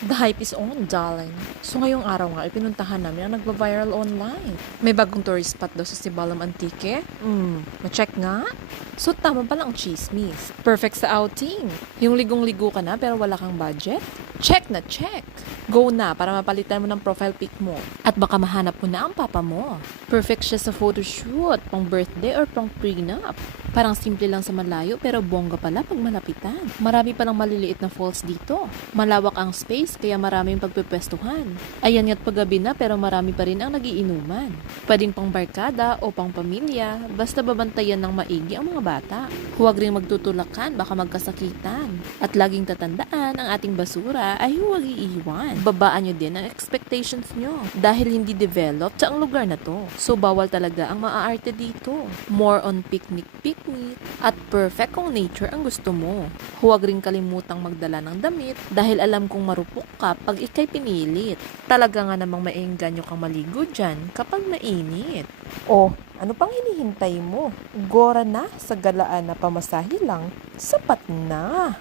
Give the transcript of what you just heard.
The hype is on, darling. So ngayong araw nga, ipinuntahan namin ang nagva-viral online. May bagong tourist spot daw sa Sibalam Antique. Ma-check nga? So tama pala ang chismis. Perfect sa outing. Yung ligong-ligo ka na pero wala kang budget? Check na check! Go na para mapalitan mo ng profile pic mo. At baka mahanap mo na ang papa mo. Perfect siya sa photoshoot, pang birthday or pang prenup. Parang simple lang sa malayo pero bongga pala pag malapitan. Marami palang maliliit na falls dito. Malawak ang space kaya maraming pagpepwestuhan. Ayan nga't paggabi na pero marami pa rin ang nagiinuman. Pwedeng pang barkada o pang pamilya basta babantayan ng maigi ang mga bata. Huwag ring magtutulakan baka magkasakitan. At laging tatandaan ang ating basura ay huwag iiwan. Babaan nyo din ang expectations nyo dahil hindi developed sa ang lugar na to. So bawal talaga ang maaarte dito. More on picnic at perfect kung nature ang gusto mo. Huwag ring kalimutang magdala ng damit dahil alam kong marupok ka pag ikay pinilit. Talaga nga namang maengganyo kang maligo dyan kapag mainit. Oh, ano pang hinihintay mo? Gora na sa galaan na pamasahe lang, sapat na.